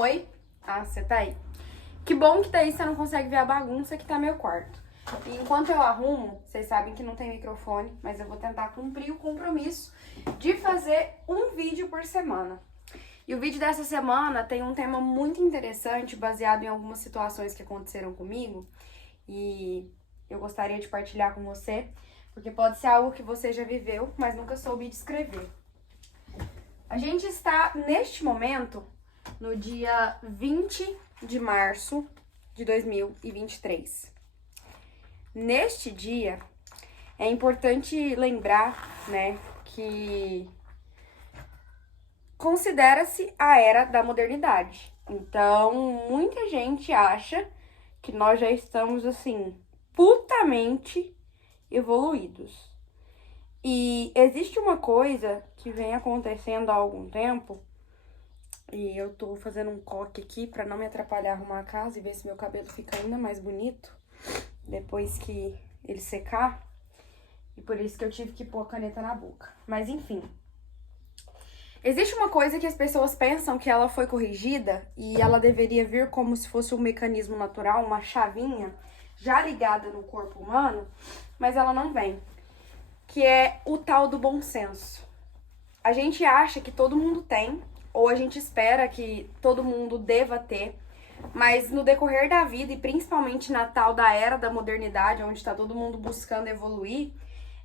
Oi? Ah, você tá aí. Que bom que daí você não consegue ver a bagunça que tá meu quarto. E enquanto eu arrumo, vocês sabem que não tem microfone, mas eu vou tentar cumprir o compromisso de fazer um vídeo por semana. E o vídeo dessa semana tem um tema muito interessante, baseado em algumas situações que aconteceram comigo. E eu gostaria de partilhar com você, porque pode ser algo que você já viveu, mas nunca soube descrever. A gente está, neste momento, no dia 20 de março de 2023. Neste dia, é importante lembrar, né, que considera-se a era da modernidade. Então, muita gente acha que nós já estamos, assim, putamente evoluídos. E existe uma coisa que vem acontecendo há algum tempo, e eu tô fazendo um coque aqui pra não me atrapalhar arrumar a casa e ver se meu cabelo fica ainda mais bonito depois que ele secar. E por isso que eu tive que pôr a caneta na boca. Mas enfim. Existe uma coisa que as pessoas pensam que ela foi corrigida e ela deveria vir como se fosse um mecanismo natural, uma chavinha já ligada no corpo humano, mas ela não vem. Que é o tal do bom senso. A gente acha que todo mundo tem, ou a gente espera que todo mundo deva ter, mas no decorrer da vida, e principalmente na tal da era da modernidade, onde está todo mundo buscando evoluir,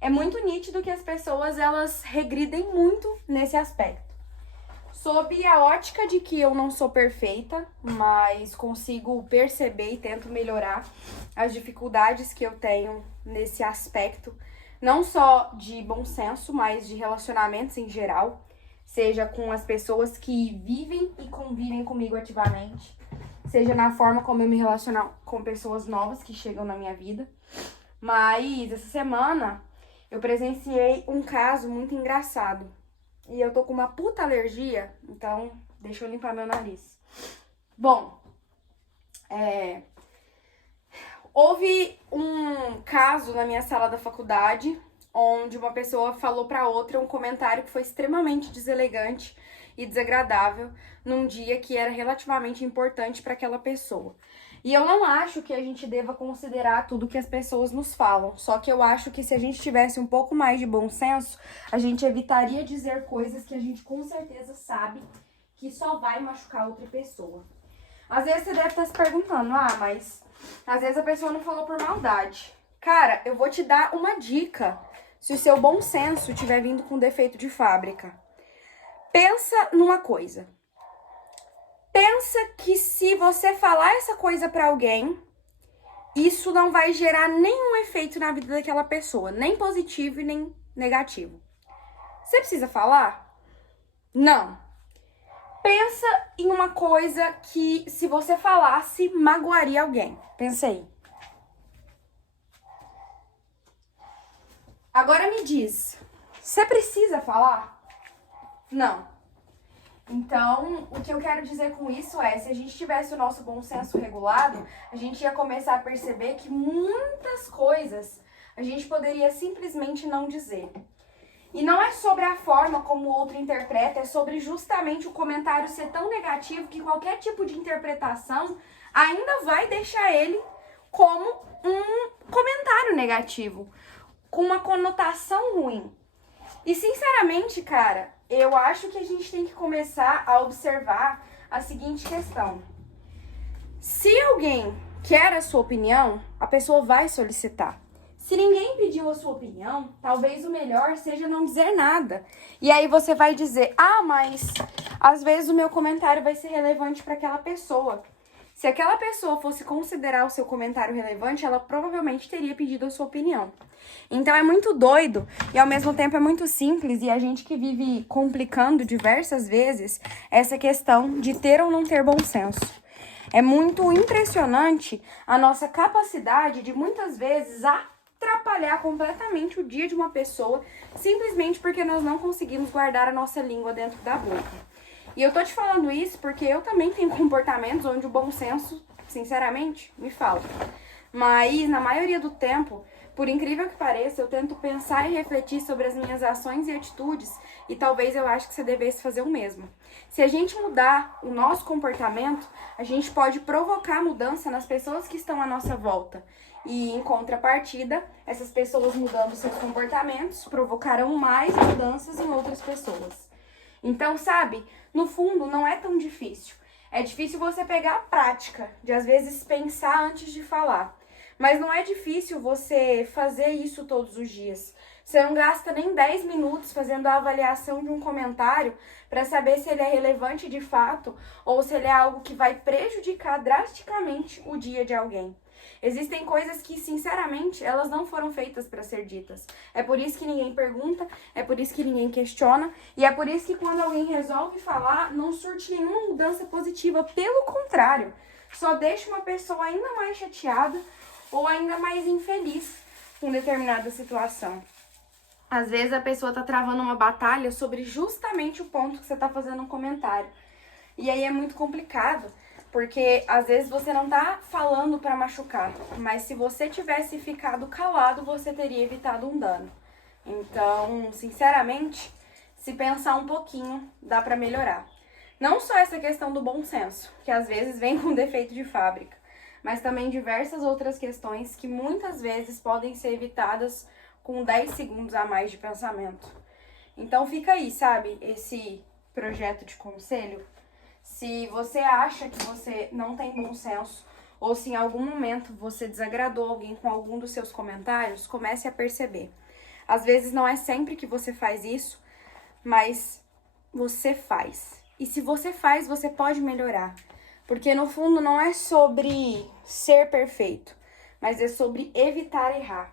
é muito nítido que as pessoas, elas regridem muito nesse aspecto. Sob a ótica de que eu não sou perfeita, mas consigo perceber e tento melhorar as dificuldades que eu tenho nesse aspecto, não só de bom senso, mas de relacionamentos em geral, seja com as pessoas que vivem e convivem comigo ativamente, seja na forma como eu me relaciono com pessoas novas que chegam na minha vida. Mas essa semana eu presenciei um caso muito engraçado. E eu tô com uma puta alergia, então deixa eu limpar meu nariz. Bom, houve um caso na minha sala da faculdade, onde uma pessoa falou pra outra um comentário que foi extremamente deselegante e desagradável num dia que era relativamente importante para aquela pessoa. E eu não acho que a gente deva considerar tudo que as pessoas nos falam, só que eu acho que se a gente tivesse um pouco mais de bom senso, a gente evitaria dizer coisas que a gente com certeza sabe que só vai machucar outra pessoa. Às vezes você deve estar se perguntando, mas às vezes a pessoa não falou por maldade. Cara, eu vou te dar uma dica se o seu bom senso estiver vindo com defeito de fábrica. Pensa numa coisa. Pensa que se você falar essa coisa pra alguém, isso não vai gerar nenhum efeito na vida daquela pessoa, nem positivo e nem negativo. Você precisa falar? Não. Pensa em uma coisa que, se você falasse, magoaria alguém. Pensa aí. Agora me diz, você precisa falar? Não. Então, o que eu quero dizer com isso é, se a gente tivesse o nosso bom senso regulado, a gente ia começar a perceber que muitas coisas a gente poderia simplesmente não dizer. E não é sobre a forma como o outro interpreta, é sobre justamente o comentário ser tão negativo que qualquer tipo de interpretação ainda vai deixar ele como um comentário negativo, com uma conotação ruim. E sinceramente, cara, eu acho que a gente tem que começar a observar a seguinte questão. Se alguém quer a sua opinião, a pessoa vai solicitar. Se ninguém pediu a sua opinião, talvez o melhor seja não dizer nada. E aí você vai dizer, mas às vezes o meu comentário vai ser relevante para aquela pessoa. Se aquela pessoa fosse considerar o seu comentário relevante, ela provavelmente teria pedido a sua opinião. Então é muito doido e ao mesmo tempo é muito simples, e a gente que vive complicando diversas vezes essa questão de ter ou não ter bom senso. É muito impressionante a nossa capacidade de muitas vezes atrapalhar completamente o dia de uma pessoa simplesmente porque nós não conseguimos guardar a nossa língua dentro da boca. E eu tô te falando isso porque eu também tenho comportamentos onde o bom senso, sinceramente, me falta. Mas, na maioria do tempo, Por incrível que pareça, eu tento pensar e refletir sobre as minhas ações e atitudes e talvez eu acho que você devesse fazer o mesmo. Se a gente mudar o nosso comportamento, a gente pode provocar mudança nas pessoas que estão à nossa volta. E, em contrapartida, essas pessoas mudando seus comportamentos provocarão mais mudanças em outras pessoas. Então, sabe, no fundo não é tão difícil. É difícil você pegar a prática de, às vezes, pensar antes de falar. Mas não é difícil você fazer isso todos os dias. Você não gasta nem 10 minutos fazendo a avaliação de um comentário para saber se ele é relevante de fato ou se ele é algo que vai prejudicar drasticamente o dia de alguém. Existem coisas que, sinceramente, elas não foram feitas para ser ditas. É por isso que ninguém pergunta, é por isso que ninguém questiona, e é por isso que quando alguém resolve falar, não surte nenhuma mudança positiva. Pelo contrário, só deixa uma pessoa ainda mais chateada ou ainda mais infeliz com determinada situação. Às vezes a pessoa tá travando uma batalha sobre justamente o ponto que você tá fazendo um comentário. E aí é muito complicado, porque às vezes você não tá falando pra machucar, mas se você tivesse ficado calado, você teria evitado um dano. Então, sinceramente, se pensar um pouquinho, dá pra melhorar. Não só essa questão do bom senso, que às vezes vem com defeito de fábrica, mas também diversas outras questões que muitas vezes podem ser evitadas com 10 segundos a mais de pensamento. Então fica aí, sabe, esse projeto de conselho. Se você acha que você não tem bom senso, ou se em algum momento você desagradou alguém com algum dos seus comentários, comece a perceber. Às vezes não é sempre que você faz isso, mas você faz. E se você faz, você pode melhorar. Porque no fundo não é sobre ser perfeito, mas é sobre evitar errar.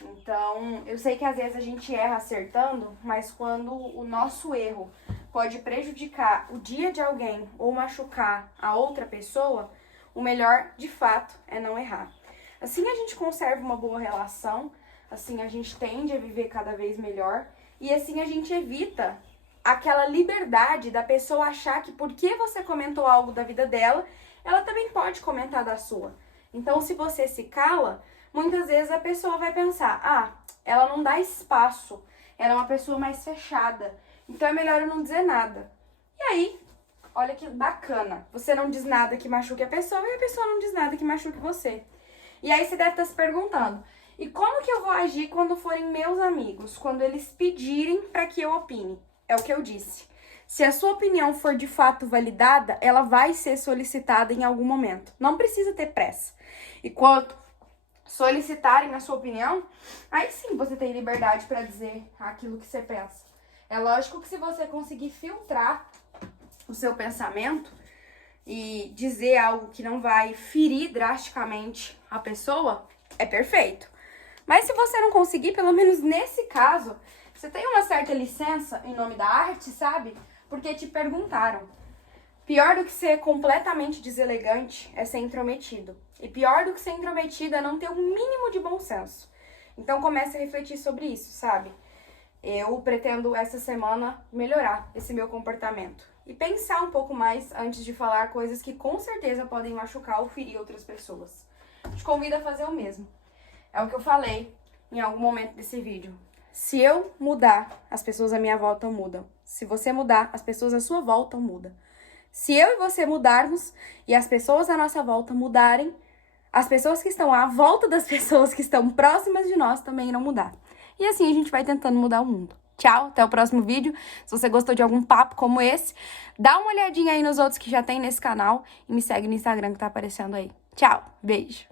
Então, eu sei que às vezes a gente erra acertando, mas quando o nosso erro pode prejudicar o dia de alguém ou machucar a outra pessoa, o melhor, de fato, é não errar. Assim a gente conserva uma boa relação, assim a gente tende a viver cada vez melhor e assim a gente evita aquela liberdade da pessoa achar que porque você comentou algo da vida dela, ela também pode comentar da sua. Então, se você se cala, muitas vezes a pessoa vai pensar, ela não dá espaço, ela é uma pessoa mais fechada, então é melhor eu não dizer nada. E aí, olha que bacana, você não diz nada que machuque a pessoa e a pessoa não diz nada que machuque você. E aí você deve estar se perguntando, e como que eu vou agir quando forem meus amigos, quando eles pedirem para que eu opine? É o que eu disse. Se a sua opinião for de fato validada, ela vai ser solicitada em algum momento. Não precisa ter pressa. E quando solicitarem a sua opinião, aí sim você tem liberdade para dizer aquilo que você pensa. É lógico que se você conseguir filtrar o seu pensamento e dizer algo que não vai ferir drasticamente a pessoa, é perfeito. Mas se você não conseguir, pelo menos nesse caso, você tem uma certa licença em nome da arte, sabe? Porque te perguntaram. Pior do que ser completamente deselegante é ser intrometido. E pior do que ser intrometido é não ter um mínimo de bom senso. Então comece a refletir sobre isso, sabe? Eu pretendo essa semana melhorar esse meu comportamento. E pensar um pouco mais antes de falar coisas que com certeza podem machucar ou ferir outras pessoas. Te convido a fazer o mesmo. É o que eu falei em algum momento desse vídeo. Se eu mudar, as pessoas à minha volta mudam. Se você mudar, as pessoas à sua volta mudam. Se eu e você mudarmos e as pessoas à nossa volta mudarem, as pessoas que estão à volta das pessoas que estão próximas de nós também irão mudar. E assim a gente vai tentando mudar o mundo. Tchau, até o próximo vídeo. Se você gostou de algum papo como esse, dá uma olhadinha aí nos outros que já tem nesse canal e me segue no Instagram que tá aparecendo aí. Tchau, beijo!